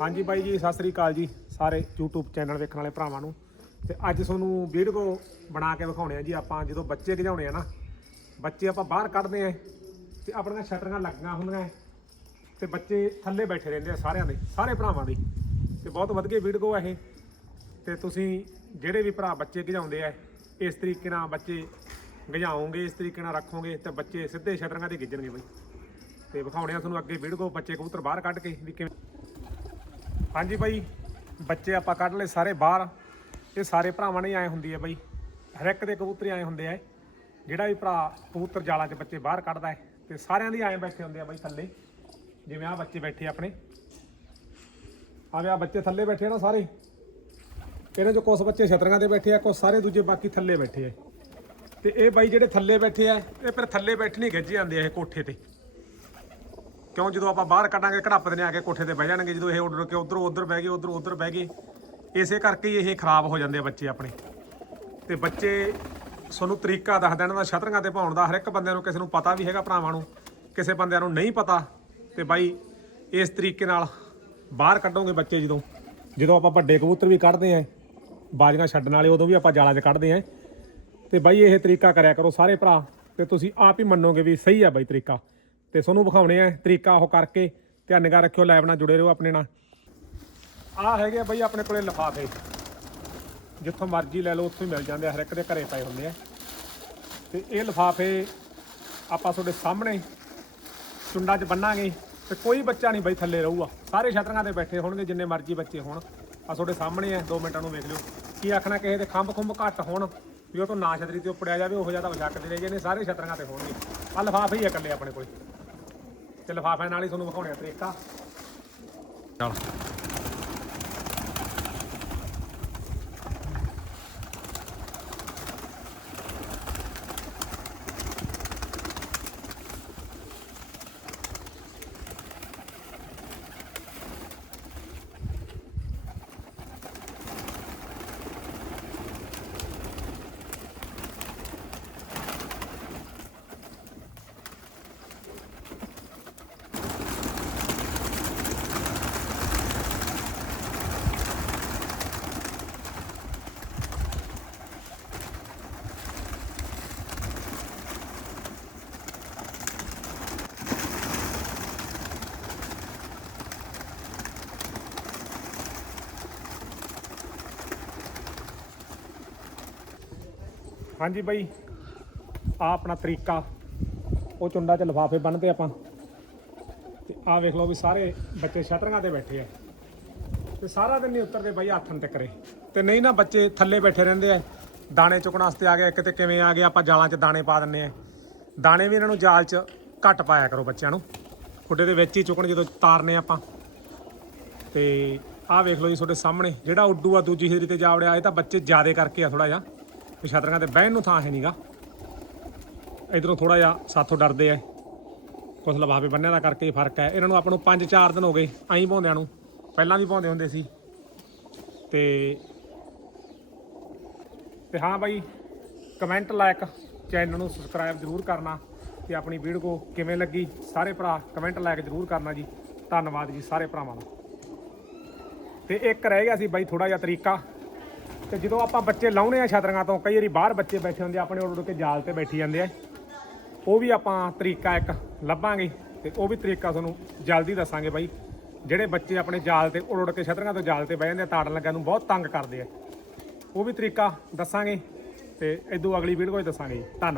ਹਾਂਜੀ ਬਾਈ ਜੀ, ਸਤਿ ਸ੍ਰੀ ਅਕਾਲ ਜੀ ਸਾਰੇ YouTube ਚੈਨਲ ਵੇਖਣ ਵਾਲੇ ਭਰਾਵਾਂ ਨੂੰ। ਤੇ ਅੱਜ ਤੁਹਾਨੂੰ ਵੀਡੀਓ ਬਣਾ ਕੇ ਵਿਖਾਉਣੇ ਆ ਜੀ ਆਪਾਂ, ਜਦੋਂ ਬੱਚੇ ਗਜਾਉਣੇ ਆ ਨਾ। ਬੱਚੇ ਆਪਾਂ ਬਾਹਰ ਕੱਢਦੇ ਆ ਤੇ ਆਪਣੀਆਂ ਸ਼ਟਰਾਂ ਲੱਗੀਆਂ ਹੁੰਦੀਆਂ ਹੈ ਤੇ ਬੱਚੇ ਥੱਲੇ ਬੈਠੇ ਰਹਿੰਦੇ ਆ ਸਾਰਿਆਂ ਦੇ, ਸਾਰੇ ਭਰਾਵਾਂ ਦੇ। ਤੇ ਬਹੁਤ ਵਧੀਆ ਵੀਡੀਓ ਆ ਇਹ। ਤੇ ਤੁਸੀਂ ਜਿਹੜੇ ਵੀ ਭਰਾ ਬੱਚੇ ਗਜਾਉਂਦੇ ਆ, ਇਸ ਤਰੀਕੇ ਨਾਲ ਬੱਚੇ ਗਜਾਓਗੇ ਇਸ ਤਰੀਕੇ ਨਾਲ ਰੱਖੋਗੇ ਤੇ ਬੱਚੇ ਸਿੱਧੇ ਸ਼ਟਰਾਂ ਤੇ ਗਿੱਜਣਗੇ ਬਾਈ। ਤੇ ਵਿਖਾਉਣੇ ਆ ਤੁਹਾਨੂੰ ਅੱਗੇ ਵੀਡੀਓ, ਬੱਚੇ ਕਬੂਤਰ ਬਾਹਰ ਕੱਢ ਕੇ ਵੀ ਕਿਵੇਂ ਹਾਂਜੀ ਬਾਈ, ਬੱਚੇ ਆਪਾਂ ਕੱਢ ਲਏ ਸਾਰੇ ਬਾਹਰ। ਇਹ ਸਾਰੇ ਭਰਾਵਾਂ ਨੇ ਆਏ ਹੁੰਦੀ ਹੈ ਬਾਈ। ਹਰ ਇੱਕ ਦੇ ਕਬੂਤਰ ਆਏ ਹੁੰਦੇ ਆ ਜਿਹੜਾ ਵੀ ਭਰਾ ਕਬੂਤਰ ਜਾਲਾਂ 'ਚ ਬੱਚੇ ਬਾਹਰ ਕੱਢਦਾ ਹੈ, ਤੇ ਸਾਰਿਆਂ ਦੀ ਆਏ ਬੈਠੇ ਹੁੰਦੇ ਆ ਬਾਈ ਥੱਲੇ। ਜਿਵੇਂ ਆ ਬੱਚੇ ਬੈਠੇ ਆਪਣੇ। ਆਵੇ ਆ ਬੱਚੇ ਥੱਲੇ ਬੈਠੇ ਆ ਨਾ ਸਾਰੇ। ਇਹਨਾਂ ਚੋਂ ਕੁਝ ਬੱਚੇ ਛਤਰੀਆਂ ਤੇ ਬੈਠੇ ਆ ਕੁਝ ਸਾਰੇ ਦੂਜੇ ਬਾਕੀ ਥੱਲੇ ਬੈਠੇ ਆ। ਤੇ ਇਹ ਬਾਈ ਜਿਹੜੇ ਥੱਲੇ ਬੈਠੇ ਆ, ਇਹ ਫਿਰ ਥੱਲੇ ਬੈਠੇ ਨਹੀਂ ਗੱਜੇ ਜਾਂਦੇ ਆ ਇਹ ਕੋਠੇ ਤੇ। ਕਿਉਂ ਜਦੋਂ ਆਪਾਂ ਬਾਹਰ ਕੱਢਾਂਗੇ ਘੜੱਪ ਨੇ ਆ ਕੇ ਕੋਠੇ ਤੇ ਬਹਿ ਜਾਣਗੇ, ਜਦੋਂ ਇਹ ਉੱਡ ਕੇ ਉਧਰੋਂ ਉਧਰ ਬਹਿ ਗਏ, ਉਧਰੋਂ ਉਧਰ ਬਹਿ ਗਏ, ਇਸੇ ਕਰਕੇ ਹੀ ਇਹ ਖਰਾਬ ਹੋ ਜਾਂਦੇ ਆ ਬੱਚੇ ਆਪਣੇ। ਤੇ ਬੱਚੇ ਤੁਹਾਨੂੰ ਤਰੀਕਾ ਦੱਸਦਾ ਇਹਨਾਂ ਦਾ ਛਤਰੀਆਂ ਤੇ ਪਾਉਣ ਦਾ, ਹਰ ਇੱਕ ਬੰਦੇ ਨੂੰ ਕਿਸੇ ਨੂੰ ਪਤਾ ਵੀ ਹੈਗਾ ਭਰਾਵਾਂ ਨੂੰ, ਕਿਸੇ ਬੰਦਿਆਂ ਨੂੰ ਨਹੀਂ ਪਤਾ। ਤੇ ਬਾਈ, ਇਸ ਤਰੀਕੇ ਨਾਲ ਬਾਹਰ ਕੱਢੋਗੇ ਬੱਚੇ ਜਦੋਂ ਜਦੋਂ ਆਪਾਂ ਵੱਡੇ ਕਬੂਤਰ ਵੀ ਕੱਢਦੇ ਆਂ, ਬਾਜ਼ੀਆਂ ਛੱਡਣ ਵਾਲੇ, ਉਦੋਂ ਵੀ ਆਪਾਂ ਜਾਲਾਂ 'ਚ ਕੱਢਦੇ ਆਂ। ਤੇ ਬਾਈ, ਇਹ ਤਰੀਕਾ ਕਰਿਆ ਕਰੋ ਸਾਰੇ ਭਰਾ, ਤੇ ਤੁਸੀਂ ਆਪ ਹੀ ਮੰਨੋਗੇ ਵੀ ਸਹੀ ਆ ਬਾਈ ਤਰੀਕਾ। ਤੇ ਤੁਹਾਨੂੰ ਵਿਖਾਉਣੇ ਆ ਤਰੀਕਾ ਉਹ ਕਰਕੇ ਧਿਆਨ ਨਿਗਾਹ ਰੱਖਿਓ, ਲਾਈਵ ਨਾਲ ਜੁੜੇ ਰਹੋ ਆਪਣੇ ਨਾਲ। ਆ ਹੈਗੇ ਆ ਬਾਈ ਆਪਣੇ ਕੋਲੇ ਲਿਫਾਫੇ। ਜਿੱਥੋਂ ਮਰਜ਼ੀ ਲੈ ਲਓ, ਉੱਥੋਂ ਹੀ ਮਿਲ ਜਾਂਦੇ ਆ, ਹਰ ਇੱਕ ਦੇ ਘਰੇ ਪਏ ਹੁੰਦੇ ਆ। ਤੇ ਇਹ ਲਿਫਾਫੇ ਆਪਾਂ ਤੁਹਾਡੇ ਸਾਹਮਣੇ ਚੁੰਡਾ 'ਚ ਬੰਨਾਂਗੇ ਤੇ ਕੋਈ ਬੱਚਾ ਨਹੀਂ ਬਈ ਥੱਲੇ ਰਹੂਗਾ। ਸਾਰੇ ਛਤਰੀਆਂ ਤੇ ਬੈਠੇ ਹੋਣਗੇ, ਜਿੰਨੇ ਮਰਜ਼ੀ ਬੱਚੇ ਹੋਣ। ਆ ਤੁਹਾਡੇ ਸਾਹਮਣੇ ਆ 2 ਮਿੰਟਾਂ ਨੂੰ ਵੇਖ ਲਿਓ। ਕੀ ਆਖਣਾ ਕਿਸੇ ਦੇ ਖੰਭ ਖੁੰਭ ਘੱਟ ਹੋਣ, ਵੀ ਉਹ ਤੋਂ ਨਾ ਛਤਰੀ ਤੇ ਉੱਪੜਿਆ ਜਾਵੇ, ਉਹ ਜ਼ਿਆਦਾ ਵਜਾ ਕੇ ਦੇ ਨੇ, ਸਾਰੇ ਛਤਰੀਆਂ ਤੇ ਹੋਣਗੇ। ਆ ਲਿਫਾਫੇ ਹੀ ਆ ਇਕੱਲੇ ਆਪਣੇ ਕੋਲ। ਤੇ ਲਿਫਾਫਿਆਂ ਨਾਲ ਹੀ ਤੁਹਾਨੂੰ ਵਿਖਾਉਣੇ ਆ ਤਰੀਕਾ। ਚਲ। ਹਾਂਜੀ ਬਾਈ ਆ ਆਪਣਾ ਤਰੀਕਾ। ਉਹ ਚੁੰਡਾ 'ਚ ਲਿਫਾਫੇ ਬੰਨਦੇ ਆਪਾਂ। ਤੇ ਆ ਵੇਖ ਲਓ ਵੀ ਸਾਰੇ ਬੱਚੇ ਛਤਰੀਆਂ ਤੇ ਬੈਠੇ ਆ। ਤੇ ਸਾਰਾ ਦਿਨ ਨਹੀਂ ਉਤਰਦੇ ਬਾਈ ਹੱਥਾਂ ਤੇ ਕਰੇ ਤੇ ਨਹੀਂ ਨਾ ਬੱਚੇ ਥੱਲੇ ਬੈਠੇ ਰਹਿੰਦੇ ਆ। ਦਾਣੇ ਚੁਕਣ ਵਾਸਤੇ ਆ ਗਏ। ਕਿਤੇ ਕਿਵੇਂ ਆ ਗਏ, ਆਪਾਂ ਜਾਲਾਂ 'ਚ ਦਾਣੇ ਪਾ ਦਿੰਨੇ ਆ। ਦਾਣੇ ਵੀ ਇਹਨਾਂ ਨੂੰ ਜਾਲ 'ਚ ਘੱਟ ਪਾਇਆ ਕਰੋ ਬੱਚਿਆਂ ਨੂੰ। ਖੁੱਡੇ ਦੇ ਵਿੱਚ ਹੀ ਚੁਕਣ ਜਦੋਂ ਤਾਰਨੇ ਆਪਾਂ। ਤੇ ਆਹ ਵੇਖ ਲਓ ਜੀ ਤੁਹਾਡੇ ਸਾਹਮਣੇ। ਜਿਹੜਾ ਉੱਡੂ ਆ ਦੂਜੀ ਹਿਜਰੀ ਤੇ ਜਾ ਵੜਿਆ, ਇਹ ਤਾਂ ਬੱਚੇ ਜ਼ਿਆਦੇ ਕਰਕੇ ਆ ਥੋੜਾ ਜਿਹਾ। ਵੀ ਛਤਰੀਆਂ ਤੇ ਬਹਿਣ ਨੂੰ ਥਾਂ ਹੈ ਨਹੀਂਗਾ ਇਧਰੋਂ ਥੋੜਾ ਜਿਹਾ ਸਾਥੋਂ ਡਰਦੇ ਆ ਕੁਛ ਲਵਾਵੇ ਬੰਨਿਆਂ ਦਾ ਕਰਕੇ ਫ਼ਰਕ ਹੈ ਇਹਨਾਂ ਨੂੰ ਆਪਾਂ ਨੂੰ 5-4 ਦਿਨ ਹੋ ਗਏ ਐਂ ਪਾਉਂਦਿਆਂ ਨੂੰ। ਪਹਿਲਾਂ ਵੀ ਪਾਉਂਦੇ ਹੁੰਦੇ ਸੀ। ਤੇ ਤੇ ਹਾਂ ਬਾਈ ਕਮੈਂਟ ਲਾਇਕ ਚੈਨਲ ਨੂੰ ਸਬਸਕ੍ਰਾਈਬ ਜ਼ਰੂਰ ਕਰਨਾ ਤੇ ਆਪਣੀ ਵੀਡੀਓ ਕਿਵੇਂ ਲੱਗੀ ਸਾਰੇ ਭਰਾ ਕਮੈਂਟ ਲਾਇਕ ਜ਼ਰੂਰ ਕਰਨਾ ਜੀ। ਧੰਨਵਾਦ ਜੀ ਸਾਰੇ ਭਰਾਵਾਂ ਦਾ। ਤੇ ਇੱਕ ਰਹਿ ਗਿਆ ਸੀ ਬਾਈ ਥੋੜਾ ਜਿਹਾ ਤਰੀਕਾ। ਤੇ ਜਦੋਂ ਆਪਾਂ ਬੱਚੇ ਲਾਉਣੇ ਆ ਛਤਰੀਆਂ ਤੋਂ ਕਈ ਵਾਰੀ ਬਾਹਰ ਬੱਚੇ ਬੈਠੇ ਹੁੰਦੇ ਆ, ਆਪਣੇ ਉੜ ਉੱਡ ਕੇ ਜਾਲ ਤੇ ਬੈਠੀ ਜਾਂਦੇ ਆ। ਉਹ ਵੀ ਆਪਾਂ ਤਰੀਕਾ ਇੱਕ ਲੱਭਾਂਗੇ ਤੇ ਉਹ ਵੀ ਤਰੀਕਾ ਤੁਹਾਨੂੰ ਜਲਦੀ ਦੱਸਾਂਗੇ ਬਾਈ। ਜਿਹੜੇ ਬੱਚੇ ਆਪਣੇ ਜਾਲ ਤੇ ਉੜ ਉੜ ਕੇ ਛਤਰੀਆਂ ਤੋਂ ਜਾਲ ਤੇ ਬਹਿ ਜਾਂਦੇ ਆ ਤਾੜਨ ਲੱਗਿਆ ਨੂੰ ਬਹੁਤ ਤੰਗ ਕਰਦੇ ਆ। ਉਹ ਵੀ ਤਰੀਕਾ ਦੱਸਾਂਗੇ ਤੇ ਇਦੋਂ ਅਗਲੀ ਵੀਡੀਓ 'ਚ ਦੱਸਾਂਗੇ ਜੀ। ਧੰਨਵਾਦ।